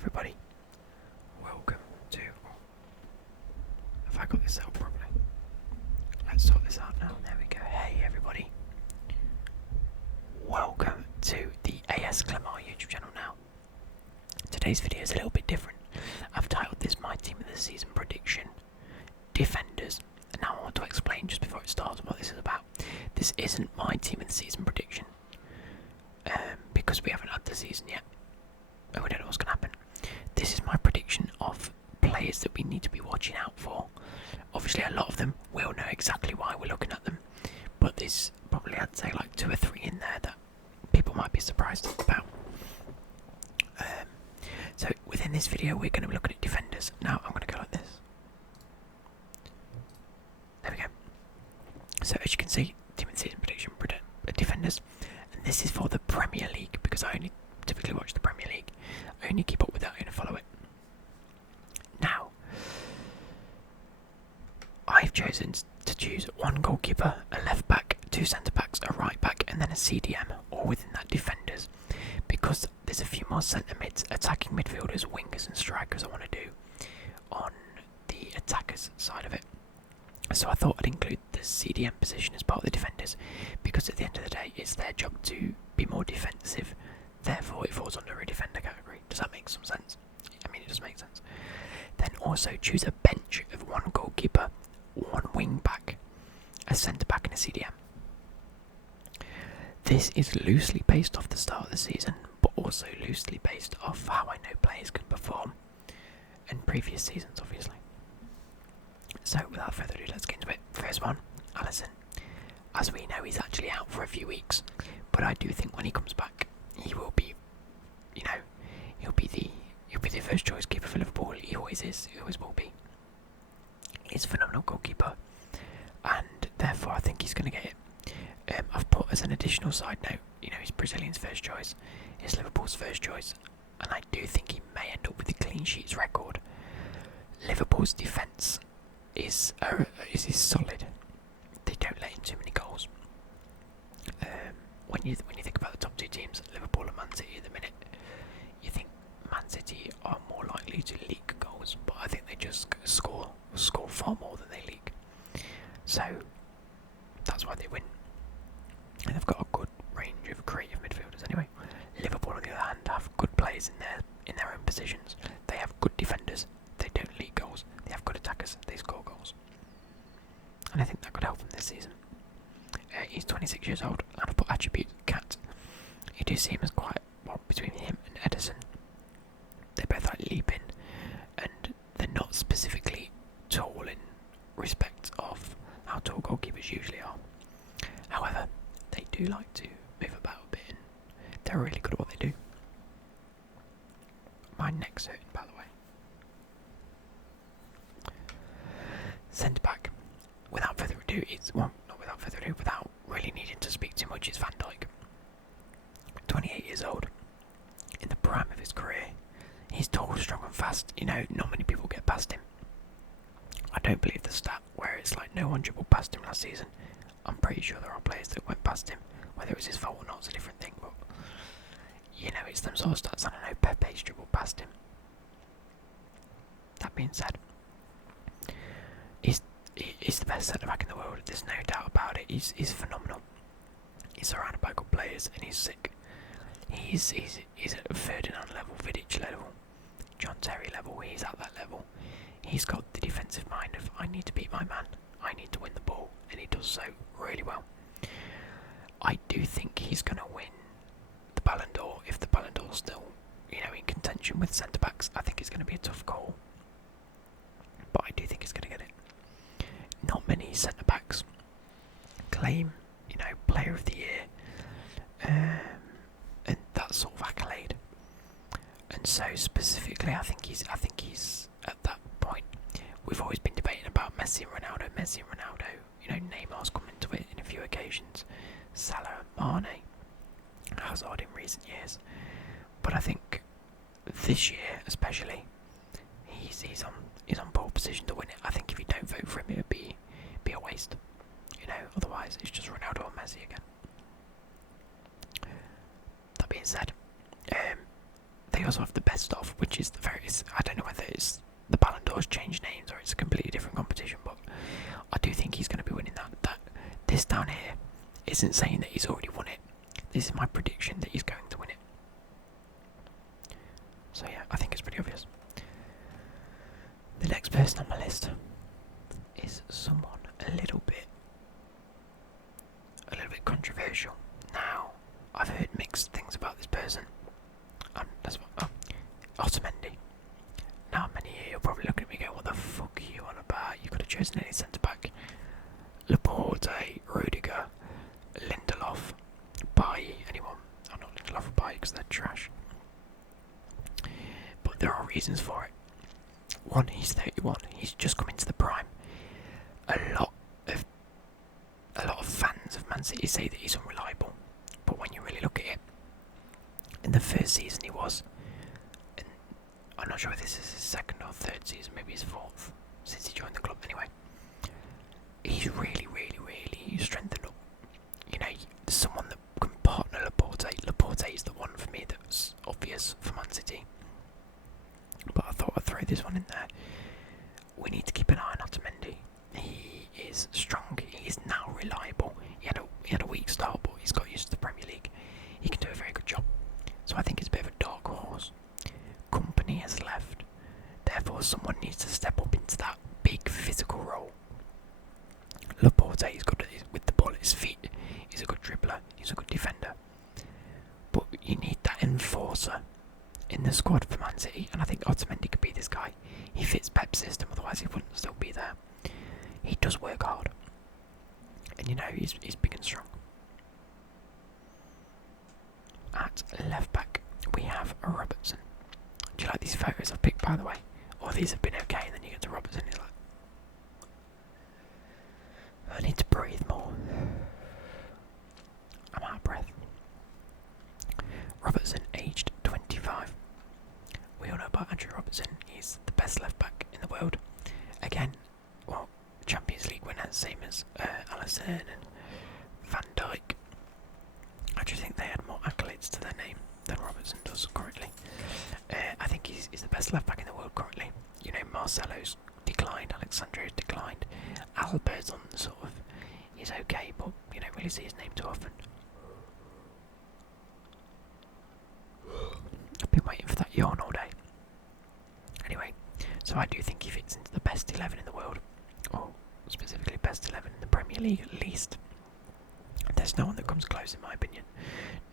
everybody, welcome to... Have I got this out properly? Let's sort this out now. There we go. Hey everybody, welcome to the AS Clemar YouTube channel now. Today's video is a little bit different. I've titled this My Team of the Season Prediction Defenders. And now I want to explain just before it starts what this is about. This isn't my Team of the Season prediction because we haven't had the season yet. And we don't know what's going to happen. This is my prediction of players that we need to be watching out for. Obviously a lot of them will know exactly why we're looking at them, but there's probably, I'd say, like 2 or 3 in there that people might be surprised about. So within this video we're going to be looking at defenders. Now I'm going to go like this. There we go. So as you can see, Team of the Season prediction defenders, and this is for the Premier League because I only typically watch the Premier League. I only keep up with that, I only follow it. Now, I've chosen to choose one goalkeeper, a left back, 2 centre backs, a right back, and then a CDM, all within that defenders, because there's a few more centre mids, attacking midfielders, wingers, and strikers I want to do on the attackers side of it. So I thought I'd include the CDM position as part of the defenders, because at the end of the day, it's their job to be more defensive. Therefore, it falls under a defender category. Does that make some sense? I mean, it does make sense. Then also choose a bench of 1 goalkeeper, 1 wing back, a centre back, and a CDM. This is loosely based off the start of the season, but also loosely based off how I know players can perform in previous seasons, obviously. So, without further ado, let's get into it. First one, Alisson. As we know, he's actually out for a few weeks, but I do think when he comes back, he will be, he'll be the first choice keeper for Liverpool. He always is. He always will be. He's a phenomenal goalkeeper, and therefore I think he's going to get it. I've put as an additional side note, he's Brazilian's first choice, he's Liverpool's first choice, and I do think he may end up with a clean sheets record. Liverpool's defence is solid. They don't let in too many goals. When you think about the top 2 teams, Liverpool and Man City at the minute, you think Man City are more likely to leak goals, but I think they just score far more than they leak. So that's why they win. And they've got a good range of creative midfielders anyway. Liverpool, on the other hand, have good players in their own positions. They have good defenders. They don't leak goals. They have good attackers. They score goals. And I think that could help them this season. He's 26 years old, and I've put attribute cat. You do see him as quite, between him and Ederson, they both like leaping, and they're not specifically tall in respect of how tall goalkeepers usually are. However, they do like to move about a bit, and they're really good at what they do. My neck's hurting, by the way. Centre back. Without further ado, without really needing to speak too much, it's Van Dijk. 28 years old, in the prime of his career. He's tall, strong and fast. Not many people get past him. I don't believe the stat where it's like no one dribbled past him last season. I'm pretty sure there are players that went past him. Whether it was his fault or not is a different thing, but it's them sort of stats. I don't know, Pepe's dribbled past him. That being said, he's the best centre back in the world. There's no doubt about it. He's phenomenal. He's surrounded by good players, and he's sick. He's at Ferdinand level, Vidic level, John Terry level. He's at that level. He's got the defensive mind of I need to beat my man. I need to win the ball, and he does so really well. I do think he's going to win the Ballon d'Or if the Ballon d'Or's still, in contention with centre backs. I think it's going to be a tough call, but I do think he's going to get it. Not many centre backs claim, Player of the Year, and that sort of accolade. And so specifically, I think he's at that point. We've always been debating about Messi and Ronaldo. Neymar's come into it in a few occasions. Salah, Mane, Hazard in recent years. But I think this year, especially, he's on pole position to win it. I think if you don't vote for him, it would be a waste. Otherwise it's just Ronaldo or Messi again. That being said, they also have the best of, which is I don't know whether it's the Ballon d'Or's changed names or it's a completely different competition, but I do think he's going to be winning that. This down here isn't saying that he's already won it. This is my prediction that he's going to win it. So yeah, I think it's pretty obvious. The next person on my list is someone a little bit controversial. Now, I've heard mixed things about this person. Otamendi. Now, many of you are probably looking at me going, what the fuck are you on about? You could have chosen any centre back. Laporte, Rudiger, Lindelof, Bailly, anyone. I'm not Lindelof or Bailly because they're trash. But there are reasons for it. One, he's 31. He's just come into the prime. A lot of fans of Man City say that he's unreliable, but when you really look at it, in the first season he was, and I'm not sure if this is his second or third season, maybe his fourth since he joined the club. Anyway, he's really strengthened up. You know, someone that can partner Laporte. Laporte is the one for me that's obvious for Man City, but I thought I'd throw this one in there. We need to keep an eye on Otamendi. He is strong. He is now reliable. He had a weak start, but he's got used to the Premier League. He can do a very good job. So I think it's a bit of a dark horse. Company has left. Therefore, someone needs to step up into that big physical role. Laporte is good with the ball at his feet. He's a good dribbler. He's a good defender. But you need that enforcer in the squad for Man City, and I think Otamendi could be this guy. He fits Pep's system, otherwise he wouldn't still be there. He does work hard, and you know he's big and strong. At left back, we have Robertson. Do you like these photos I've picked, by the way? Or these have been okay, and then you get to Robertson, and you're like, I need to breathe more. I'm out of breath. Robertson, aged 25. We all know about Andrew Robertson. He's the best left back in the world. Again, well, Champions League winner, same as Alisson and Van Dijk. I just think they had more accolades to their name than Robertson does currently. I think he's the best left back in the world currently. You know, Marcelo's declined, Alexandro's declined, Albert's on sort of, he's okay, but you don't really see his name too often. I've been waiting for that yawn all day. Anyway, so I do think he fits into the best 11 in the world, or specifically best 11 in the Premier League at least. There's no one that comes close in my opinion.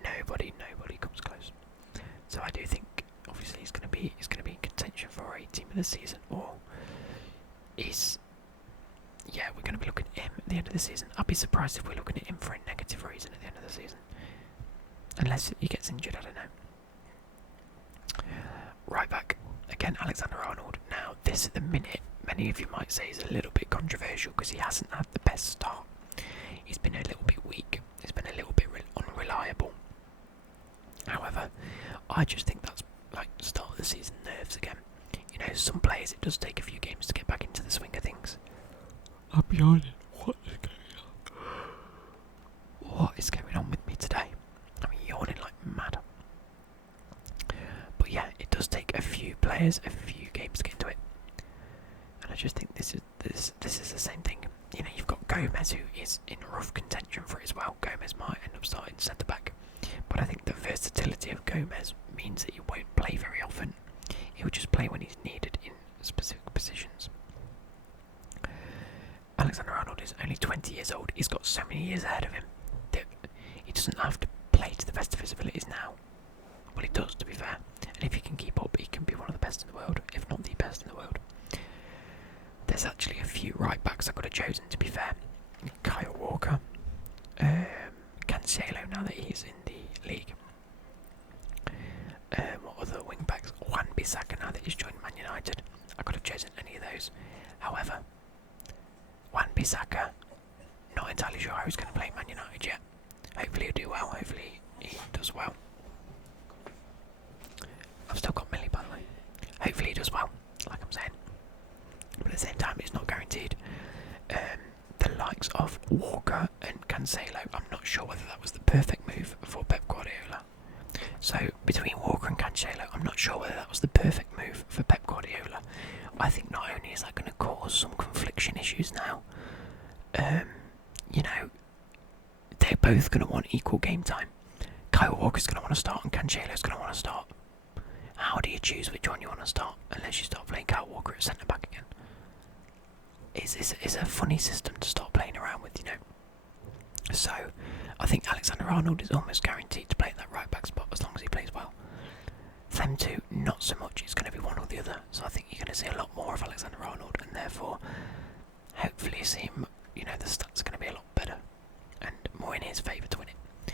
Nobody comes close. So I do think obviously he's going to be in contention for a team of the season, or we're going to be looking at him at the end of the season. I'd be surprised if we're looking at him for a negative reason at the end of the season, unless he gets injured. I don't know. Right back, again, Alexander Arnold. Now, this at the minute, many of you might say is a little bit controversial because he hasn't had the best start. He's been a little bit weak. He's been a little bit unreliable. However, I just think that's like start of the season nerves again. You know, some players it does take a few games to get back into the swing of things. I'll be honest. What is going on with me today? I'm yawning like mad. But yeah, it does take a few players, a few games to get into it. And I just think this is the same thing. You know, you've got Gomez, who is in rough contention for it as well. Gomez might end up starting centre back, but I think the versatility of Gomez means that he won't play very often. He'll just play when he's needed in specific positions. Alexander Arnold is only 20 years old. He's got so many years ahead of him that he doesn't have to play to the best of his abilities now. Well, he does, to be fair. And if he can keep up, he can be one of the best in the world, if not the best in the world. There's actually a few right backs I could have chosen, to be fair. Kyle Walker, Cancelo, now that he's in the league. What other wing backs? Wan-Bissaka, now that he's joined Man United. I could have chosen any of those. However, Wan-Bissaka, not entirely sure who's going to play Man United yet. Hopefully he'll do well. Hopefully he does well. I've still got Millie, by the way. Hopefully he does well, like I'm saying. But at the same time, it's not guaranteed. The likes of Walker and Cancelo, I'm not sure whether that was the perfect move for Pep Guardiola. So between Walker and Cancelo, I'm not sure whether that was the perfect move for Pep Guardiola. I think not only is that going to cause some confliction issues now, you know, they're both going to want equal game time. Kyle Walker's going to want to start and Cancelo's going to want to start. How do you choose which one you want to start unless you start playing Kyle Walker at centre back again? It's a funny system to start playing around with, you know. So I think Alexander Arnold is almost guaranteed to play at that right back spot as long as he plays well. Them two, not so much. It's going to be one or the other. So I think you're going to see a lot more of Alexander Arnold, and therefore, hopefully, see him. You know, the stats are going to be a lot better and more in his favour to win it.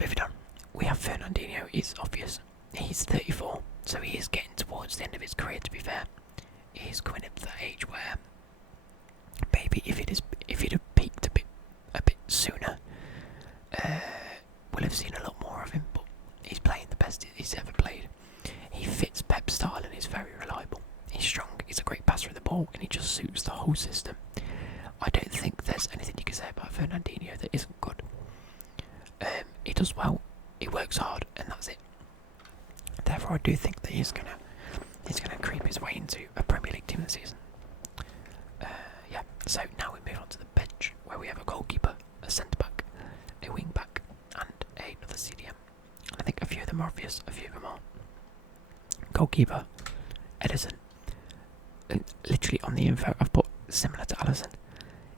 Moving on, we have Fernandinho. It's obvious. He's 34, so he is getting towards the end of his career. To be fair, he's coming up to that age where maybe if he'd have peaked a bit sooner, we'll have seen a lot more of him. But he's playing the best he's ever played. He fits Pep's style and is very reliable. He's strong. He's a great passer of the ball, and he just suits the whole system. I don't think there's anything you can say about Fernandinho that isn't good. He does well. He works hard, and that's it. Therefore, I do think that he's gonna creep his way into a Premier League team this season. Yeah. So now we move on to the bench, where we have a goalkeeper, a centre back, a wing back, and another CDM. I think a few of them are obvious. A few of them are. Goalkeeper, Ederson. Literally on the info, I've put similar to Alisson.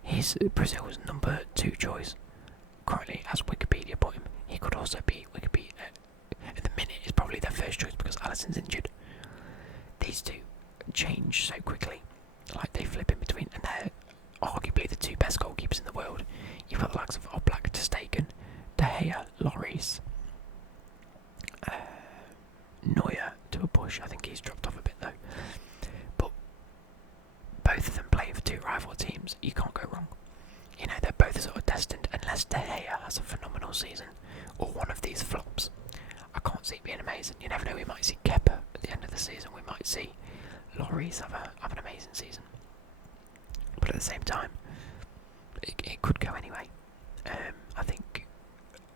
He's Brazil's number 2 choice. Currently, as Wikipedia put him, he could also be Wikipedia. At the minute, is probably their first choice because Alisson's injured. These two change so quickly, like they flip in between, and they're arguably the 2 best goalkeepers in the world. You've got the likes of Oblak, Ter Stegen, De Gea, Lloris, Neuer to a push. I think he's dropped off a bit though. But both of them playing for 2 rival teams, you can't go wrong. You know, they're both sort of destined, unless De Gea has a phenomenal season, or one of these flops. I can't see it being amazing. You never know, we might see Kepa at the end of the season, we might see Lloris have an amazing season. But at the same time, it could go anyway. I think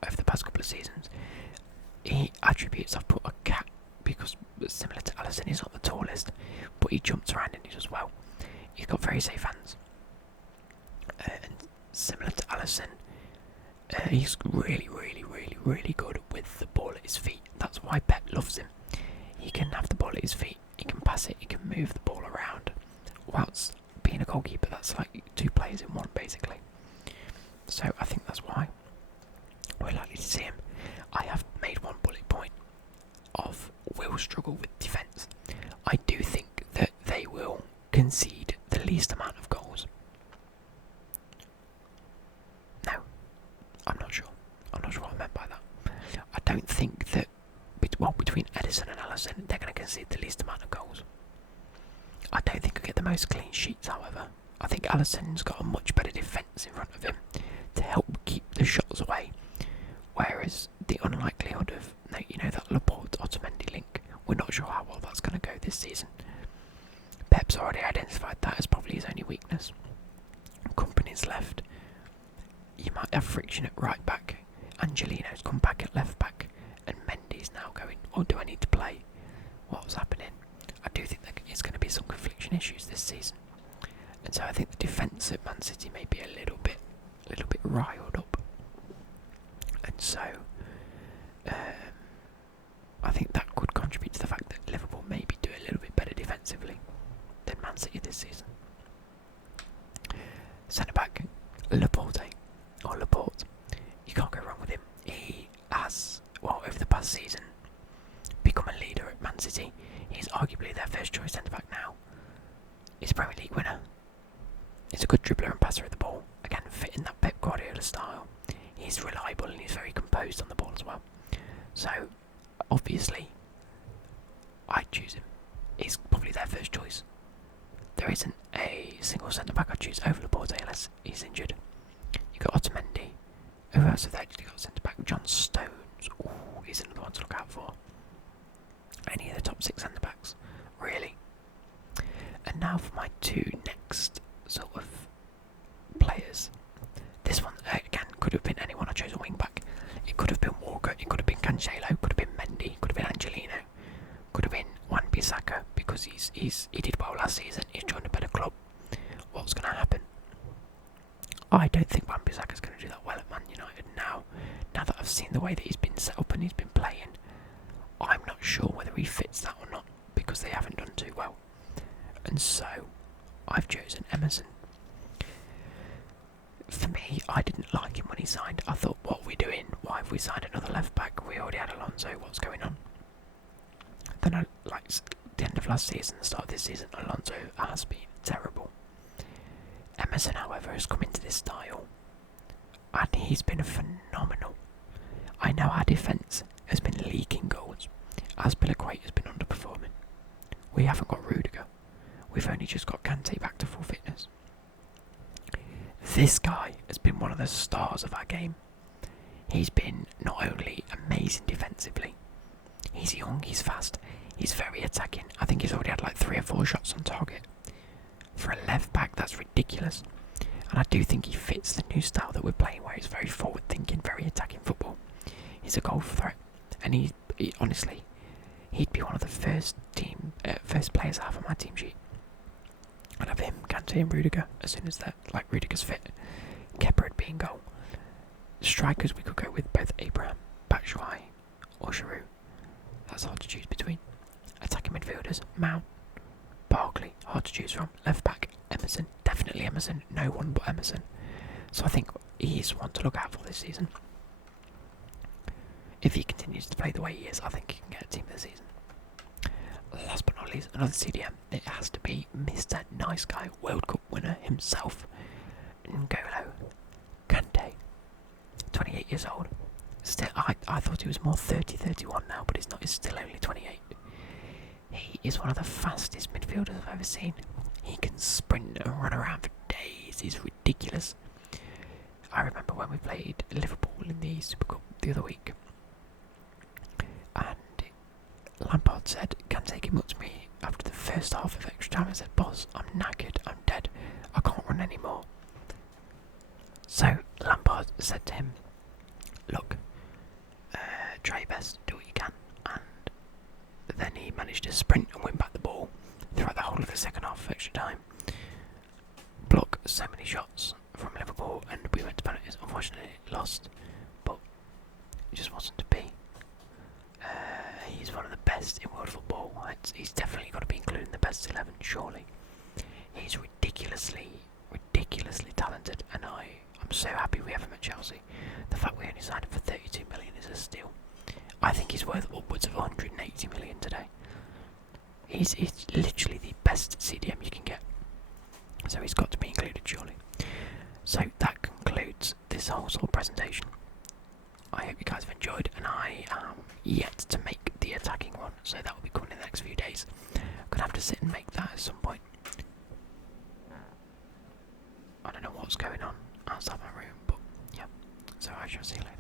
over the past couple of seasons, he attributes, I've put a cat, because similar to Alisson, he's not the tallest, but he jumps around and he does well. He's got very safe hands. And similar to Alisson, he's really, really, really, really good with the ball at his feet. That's why Pep loves him. He can have the ball at his feet, he can pass it, he can move the ball around. Whilst being a goalkeeper, that's like 2 players in one, basically. So I think that's why we're likely to see him. I have made one bullet point of will struggle with defence. I do think that they will concede the least amount of goals. No, I'm not sure. I'm not sure what I meant by that. I don't think that, between Ederson and Alisson, they're going to concede the least amount of goals. I don't think he'll get the most clean sheets, however. I think Alisson's got a much better defence in front of him to help keep the shots away. Whereas the unlikelihood of, that Laporte-Otamendi link, we're not sure how well that's going to go this season. Pep's already identified that as probably his only weakness. Company's left. You might have friction at right back. Angelino's come back at left back. And Mendy's now going, do I need to play? What's happening? I do think that it's going to be some confliction issues this season. And so I think the defence at Man City may be a little bit riled up. And so I think that could contribute to the fact that Liverpool maybe do a little bit better defensively than Man City this season. Centre back, Laporte. You can't go wrong with him. He has, over the past season, become a leader at Man City. He's arguably their first choice centre back now. He's a Premier League winner. He's a good dribbler and passer of the ball. Again, fitting that Pep Guardiola style. He's reliable and he's very composed on the ball as well. So, obviously, I'd choose him. He's probably their first choice. There isn't a single centre-back I'd choose over Laporte unless he's injured. You've got Otamendi. Who else have they actually got centre-back? John Stones. Ooh, he's another one to look out for. Any of the top 6 centre-backs, really. And now for my 2 next sort of players. This one, again, could have been anyone. I chose a wing-back. It could have been Walker, it could have been Cancelo, it could have been Mendy, it could have been Angelino. Wan-Bissaka because he did well last season. He's joined a better club. What's going to happen? I don't think Wan-Bissaka is going to do that well at Man United now. Now that I've seen the way that he's been set up and he's been playing, I'm not sure whether he fits that or not because they haven't done too well. And so, I've chosen Emerson. For me, I didn't like him when he signed. I thought, what are we doing? Why have we signed another left back? We already had Alonso. What's going on? Then, like the end of last season, the start of this season, Alonso has been terrible. Emerson, however, has come into this style, and he's been phenomenal. I know our defence has been leaking goals, as Azpilicueta has been underperforming. We haven't got Rudiger. We've only just got Kante back to full fitness. This guy has been one of the stars of our game. He's been not only amazing defensively, he's young, he's fast, he's very attacking. I think he's already had like 3 or 4 shots on target. For a left back, that's ridiculous. And I do think he fits the new style that we're playing, where he's very forward thinking, very attacking football. He's a goal threat, and he honestly, he'd be one of the first players I have on my team sheet. I'd have him, Kante and Rudiger as soon as Rudiger's fit. Kepa would be in goal. Strikers, we could go with both Abraham, Batshuayi or Giroud. That's hard to choose between. Attacking midfielders, Mount, Barkley, hard to choose from. Left back, Emerson, definitely Emerson, no one but Emerson. So I think he is one to look out for this season. If he continues to play the way he is, I think he can get a team this season. Last but not least, another CDM. It has to be Mr. Nice Guy, World Cup winner himself, N'Golo Kante, 28 years old. Still, I thought he was more 30, 31 now, but he's not. He's still only 28. He is one of the fastest midfielders I've ever seen. He can sprint and run around for days. He's ridiculous. I remember when we played Liverpool in the Super Cup the other week, and Lampard said, Kante came up to me after the first half of extra time and said, "Boss, I'm knackered, I'm dead, I can't run anymore." So Lampard said to him, "Look, try your best, do what you can." And then he managed to sprint and win back the ball throughout the whole of the second half of extra time. Block so many shots from Liverpool, and we went to penalties. Unfortunately, lost, but it just wasn't to be. He's one of the best in world football. He's definitely got to be included in the best 11, surely. He's ridiculously talented, and I'm so happy we have him at Chelsea. The fact we only signed him for 32 million is a steal. I think he's worth upwards of 180 million today. He's literally the best CDM you can get. So he's got to be included, surely. So that concludes this whole sort of presentation. I hope you guys have enjoyed, and I am yet to make the attacking one, so that will be coming in the next few days. I'm going to have to sit and make that at some point. I don't know what's going on outside my room, but yeah. So I shall see you later.